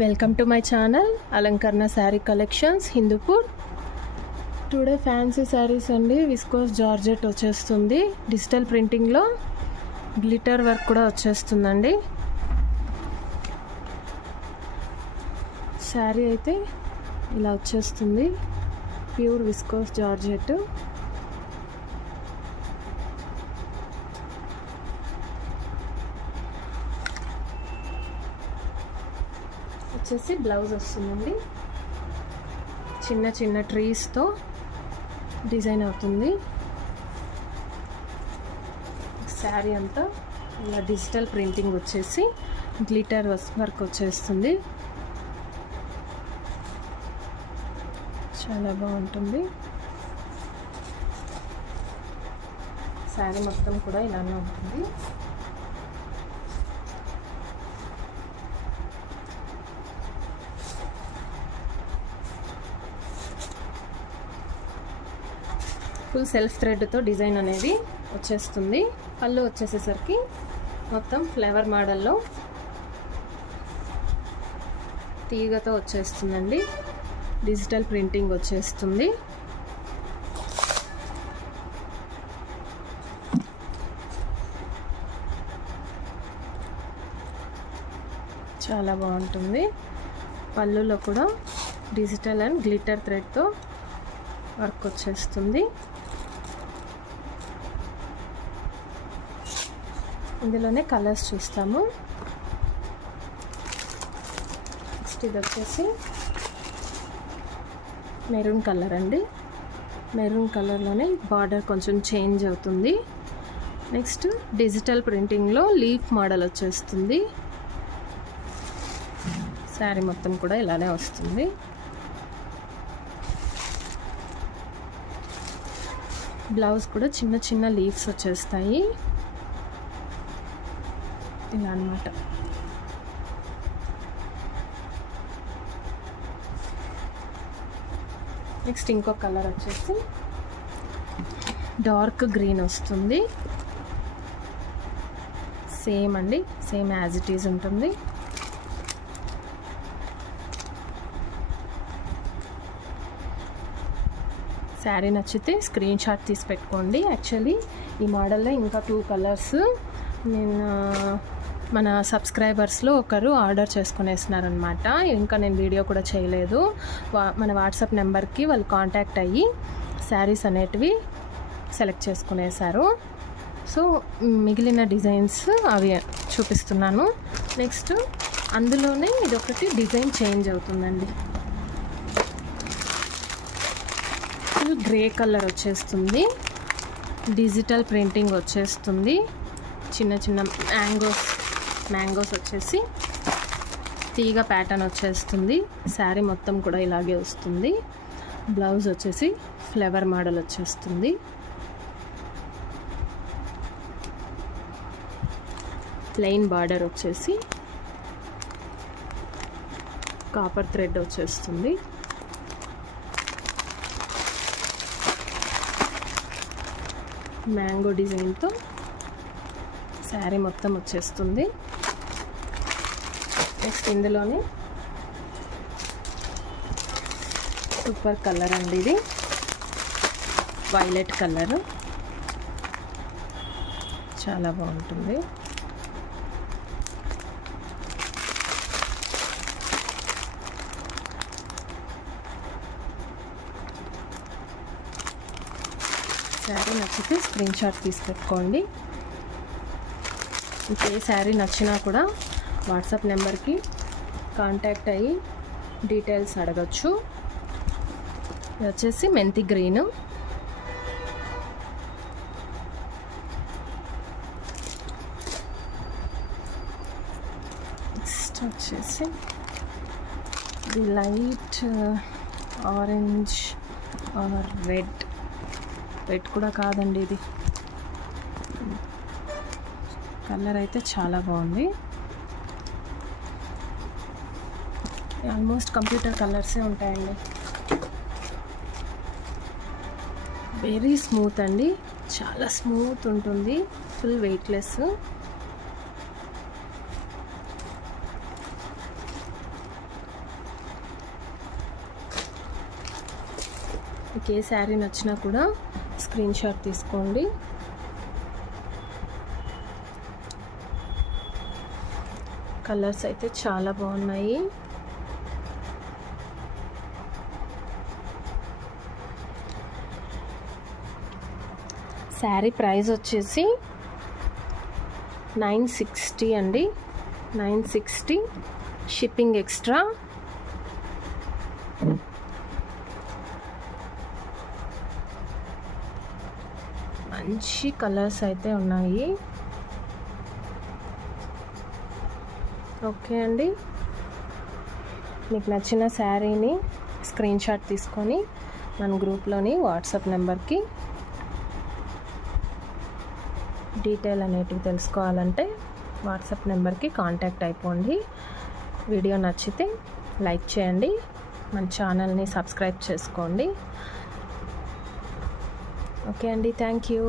Welcome to my channel అలంకరణ sari collections Hindupur. Today fancy saris అండి. Viscose georgette వచ్చేస్తుంది, డిజిటల్ ప్రింటింగ్లో గ్లిటర్ వర్క్ కూడా వచ్చేస్తుందండి. శారీ అయితే ఇలా వచ్చేస్తుంది, ప్యూర్ విస్కోస్ జార్జెట్. వచ్చేసి బ్లౌజ్ వస్తుందండి, చిన్న చిన్న ట్రీస్తో డిజైన్ అవుతుంది. శారీ అంతా ఇలా డిజిటల్ ప్రింటింగ్ వచ్చేసి గ్లిటర్ వర్క్ వచ్చేస్తుంది. చాలా బాగుంటుంది. శారీ మొత్తం కూడా ఇలానే ఉంటుంది. ఫుల్ సెల్ఫ్ థ్రెడ్తో డిజైన్ అనేది వచ్చేస్తుంది. పళ్ళు వచ్చేసేసరికి మొత్తం ఫ్లవర్ మోడల్లో తీగతో వచ్చేస్తుందండి. డిజిటల్ ప్రింటింగ్ వచ్చేస్తుంది. చాలా బాగుంటుంది. పళ్ళులో కూడా డిజిటల్ అండ్ గ్లిటర్ థ్రెడ్తో వర్క్ వచ్చేస్తుంది. ఇందులోనే కలర్స్ చూస్తాము. నెక్స్ట్ ఇది వచ్చేసి మెరూన్ కలర్ అండి. మెరూన్ కలర్లోనే బార్డర్ కొంచెం చేంజ్ అవుతుంది. నెక్స్ట్ డిజిటల్ ప్రింటింగ్లో లీఫ్ మోడల్ వచ్చేస్తుంది. శారీ మొత్తం కూడా ఇలానే వస్తుంది. బ్లౌజ్ కూడా చిన్న చిన్న లీవ్స్ వచ్చేస్తాయి ఇలా అన్నమాట. నెక్స్ట్ ఇంకో కలర్ వచ్చేసి డార్క్ గ్రీన్ వస్తుంది. సేమ్ అండి, సేమ్ యాజ్ ఇట్ ఈజ్ ఉంటుంది. శారీ నచ్చితే స్క్రీన్ షాట్ తీసి పెట్టుకోండి. యాక్చువల్లీ ఈ మోడల్లో ఇంకా 2 కలర్స్ నేను మన సబ్స్క్రైబర్స్లో ఒకరు ఆర్డర్ చేసుకునేసినారనమాట. ఇంకా నేను వీడియో కూడా చేయలేదు. మన వాట్సాప్ నెంబర్కి వాళ్ళు కాంటాక్ట్ అయ్యి శారీస్ అనేటివి సెలెక్ట్ చేసుకునేసారు. సో మిగిలిన డిజైన్స్ అవి చూపిస్తున్నాను. నెక్స్ట్ అందులోనే ఇదొకటి డిజైన్ చేంజ్ అవుతుందండి. ఫుల్ గ్రే కలర్ వచ్చేస్తుంది, డిజిటల్ ప్రింటింగ్ వచ్చేస్తుంది. చిన్న చిన్న మ్యాంగోస్ వచ్చేసి తీగ ప్యాటర్న్ వచ్చేస్తుంది. శారీ మొత్తం కూడా ఇలాగే వస్తుంది. బ్లౌజ్ వచ్చేసి ఫ్లవర్ మోడల్ వచ్చేస్తుంది. ప్లెయిన్ బార్డర్ వచ్చేసి కాపర్ థ్రెడ్ వచ్చేస్తుంది. మ్యాంగో డిజైన్తో శారీ మొత్తం వచ్చేస్తుంది. నెక్స్ట్ ఇందులోనే సూపర్ కలర్ అండి, ఇది వైలెట్ కలర్. చాలా బాగుంటుంది. శారీ నచ్చితే స్క్రీన్ షాట్ తీసి పెట్టుకోండి. ఇంకే శారీ నచ్చినా కూడా వాట్సాప్ నెంబర్కి కాంటాక్ట్ అయ్యి డీటెయిల్స్ అడగచ్చు. ఇది వచ్చేసి మెంతి గ్రీన్. నెక్స్ట్ వచ్చేసి ఇది లైట్ ఆరెంజ్ ఆర్ రెడ్ కూడా కాదండి, ఇది కలర్ అయితే చాలా బాగుంది. ఆల్మోస్ట్ కంప్యూటర్ కలర్సే ఉంటాయండి. వెరీ స్మూత్ అండి, చాలా స్మూత్ ఉంటుంది, ఫుల్ వెయిట్లెస్. మీకు ఏ శారీ నచ్చినా కూడా స్క్రీన్ షాట్ తీసుకోండి. కలర్స్ అయితే చాలా బాగున్నాయి. శారీ ప్రైస్ వచ్చేసి 960 అండి. 960 షిప్పింగ్ ఎక్స్ట్రా. మంచి కలర్స్ అయితే ఉన్నాయి. ఓకే అండి, మీకు నచ్చిన శారీని స్క్రీన్ షాట్ తీసుకొని మన గ్రూప్లోని వాట్సాప్ నెంబర్కి డీటెయిల్ అనేటివి తెలుసుకోవాలంటే వాట్సాప్ నెంబర్కి కాంటాక్ట్ అయిపోండి. వీడియో నచ్చితే లైక్ చేయండి, మన ఛానల్ని సబ్స్క్రైబ్ చేసుకోండి. ఓకే అండి, థ్యాంక్ యూ.